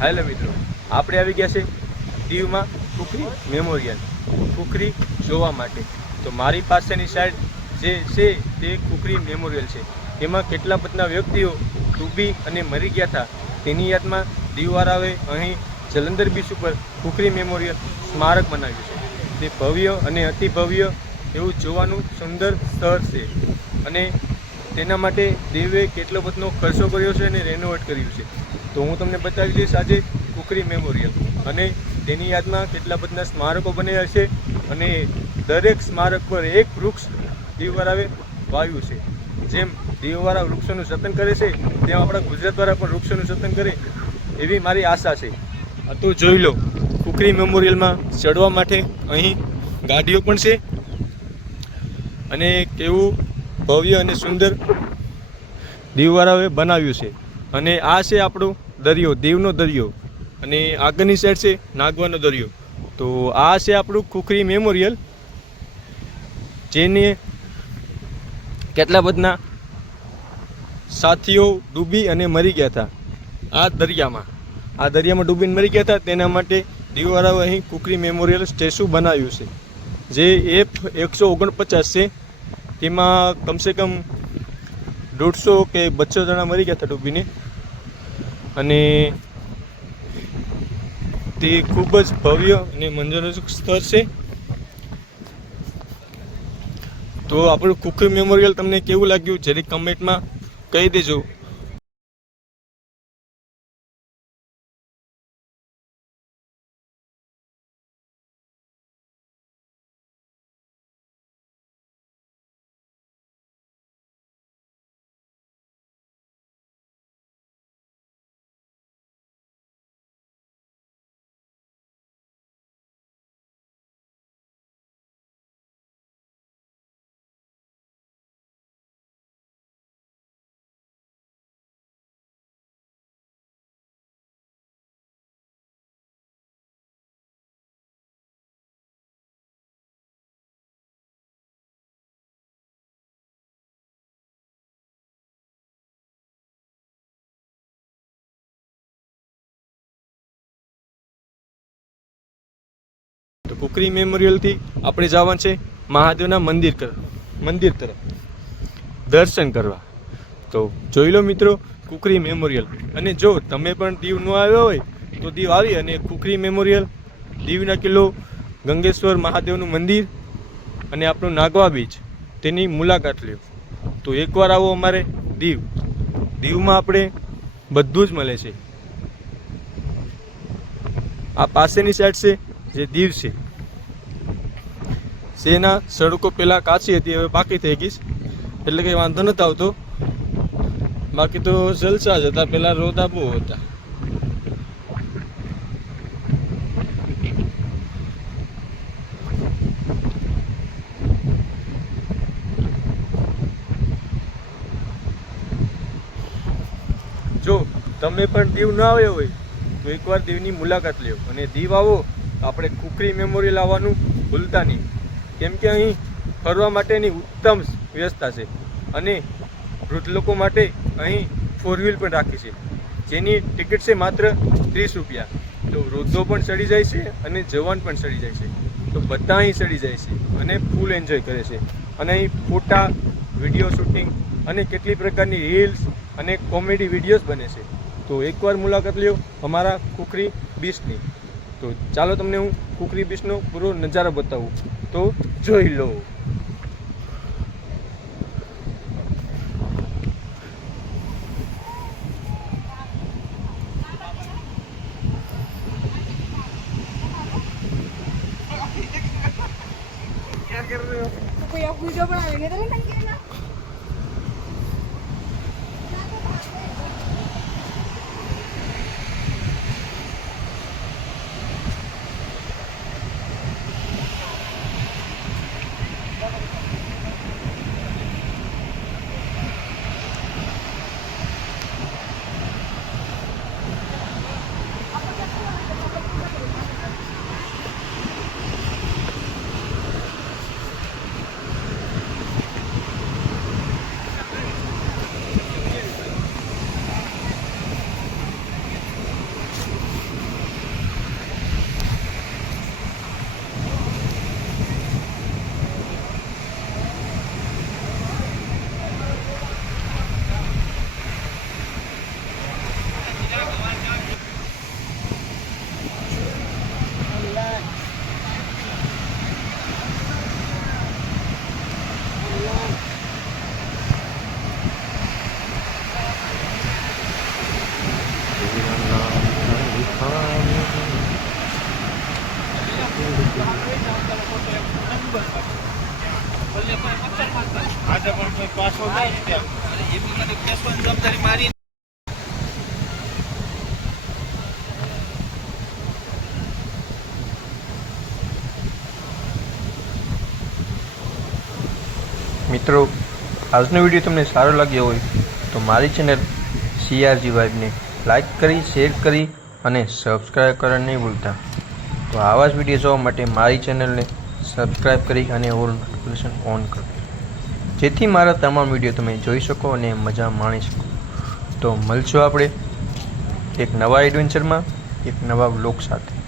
હાલો મિત્રો, આપણે આવી ગયા છે દીવમાં કુકરી મેમોરિયલ, કુકરી જોવા માટે. તો મારી પાસેની સાઈડ જે છે તે કુકરી મેમોરિયલ છે. એમાં કેટલા બધા વ્યક્તિઓ ડૂબી અને મરી ગયા હતા તેની યાદમાં દીવવાળાઓએ અહીં જલંધર બીચ ઉપર કુકરી મેમોરિયલ સ્મારક બનાવ્યું છે. તે ભવ્ય અને અતિ ભવ્ય એવું જોવાનું સુંદર સ્થળ છે અને તેના માટે દેવે કેટલો બધો ખર્ચો કર્યો છે અને રેનોવેટ કર્યું છે. તો હું તમને બતાવી દઈશ આજે કુકરી મેમોરિયલ અને તેની યાદમાં કેટલા બધા સ્મારકો બન્યા છે અને દરેક સ્મારક પર એક વૃક્ષ દીવવાળાએ વાવ્યું છે. જેમ દીવવાળા વૃક્ષોનું જતન કરે છે તેમ આપણા ગુજરાતવાળા પણ વૃક્ષોનું જતન કરે એવી મારી આશા છે. તો જોઈ લો, કુકરી મેમોરિયલમાં ચડવા માટે અહીં ગાડીઓ પણ છે અને કેવું ભવ્ય અને સુંદર દીવવાળાઓએ બનાવ્યું છે. અને આ છે આપણો દરિયો, દીવનો દરિયો, અને આગળની સાઈડ છે નાગવાનો દરિયો. તો આ છે આપણું કુકરી મેમોરિયલ, જેને કેટલા બધા સાથીઓ ડૂબી અને મરી ગયા હતા આ દરિયામાં ડૂબીને મરી ગયા હતા. તેના માટે દીવવાળાઓએ અહીં કુકરી મેમોરિયલ સ્ટેચ્યુ બનાવ્યું છે, જે F149 છે. તેમાં કમસે કમ 150 કે 200 જણા મરી ગયા હતા ડૂબીને, અને તે ખૂબ જ ભવ્ય અને મંજોરજનક સ્થળ છે. તો આપણું કુકરી મેમોરિયલ તમને કેવું લાગ્યું જરી કમેન્ટમાં કહી દેજો. તો કુકરી મેમોરિયલથી આપણે જવાનું છે મહાદેવના મંદિર તરફ દર્શન કરવા. તો જોઈ લો મિત્રો, કુકરી મેમોરિયલ. અને જો તમે પણ દીવ ન આવ્યો હોય તો દીવ આવી અને કુકરી મેમોરિયલ, દીવના કિલ્લો, ગંગેશ્વર મહાદેવનું મંદિર અને આપણું નાગવા બીચ તેની મુલાકાત લ્યો. તો એકવાર આવો અમારે દીવમાં આપણે બધું જ મળે છે. આ પાસેની સાઈડ છે જે દીવ છે, જેના સડકો પહેલાં કાચી હતી, હવે પાકી થઈ ગઈ, એટલે કંઈ વાંધો નહોતો આવતો. બાકી તો જલસા જ હતા, પહેલાં રોદા બહુ હતા. જો તમે પણ દીવ ન આવ્યો હોય તો એકવાર દીવની મુલાકાત લ્યો, અને દીવ આવો આપણે કુકરી મેમોરિયલ આવવાનું ભૂલતા નહીં, કેમ કે અહીં ફરવા માટેની ઉત્તમ વ્યવસ્થા છે અને વૃદ્ધ લોકો માટે અહીં 4 વ્હીલ પણ રાખી છે, જેની ટિકિટ છે માત્ર 30 રૂપિયા. તો વૃદ્ધો પણ ચડી જાય છે અને જવાન પણ ચડી જાય છે. તો બધા અહીં ચડી જાય છે અને ફૂલ એન્જોય કરે છે. અને અહીં ફોટા, વિડીયો શૂટિંગ અને કેટલી પ્રકારની રીલ્સ અને કોમેડી વિડીયોઝ બને છે. તો એકવાર મુલાકાત લ્યો અમારા કુકરી બીચની. તો ચાલો તમને હું કુકરી બીચનો પૂરો નજારો બતાવું, તો જોઈ લો. कोई आप वीडियो बनाएंगे तो नहीं बनके ना। મિત્રો, આજનો વિડીયો તમને સારો લાગ્યો હોય તો મારી ચેનલ CRG વાઇબને લાઈક કરી, શેર કરી અને સબસ્ક્રાઈબ કરવાનું નહીં ભૂલતા. તો આવા જ વિડીયો જોવા માટે મારી ચેનલને સબસ્ક્રાઈબ કરી અને ઓલ નોટિફિકેશન ઓન કરો, જેથી મારા તમામ વિડીયો તમે જોઈ શકો અને મજા માણી શકો. તો મળશું આપણે એક નવા એડવેન્ચરમાં, એક નવા વ્લોગ સાથે.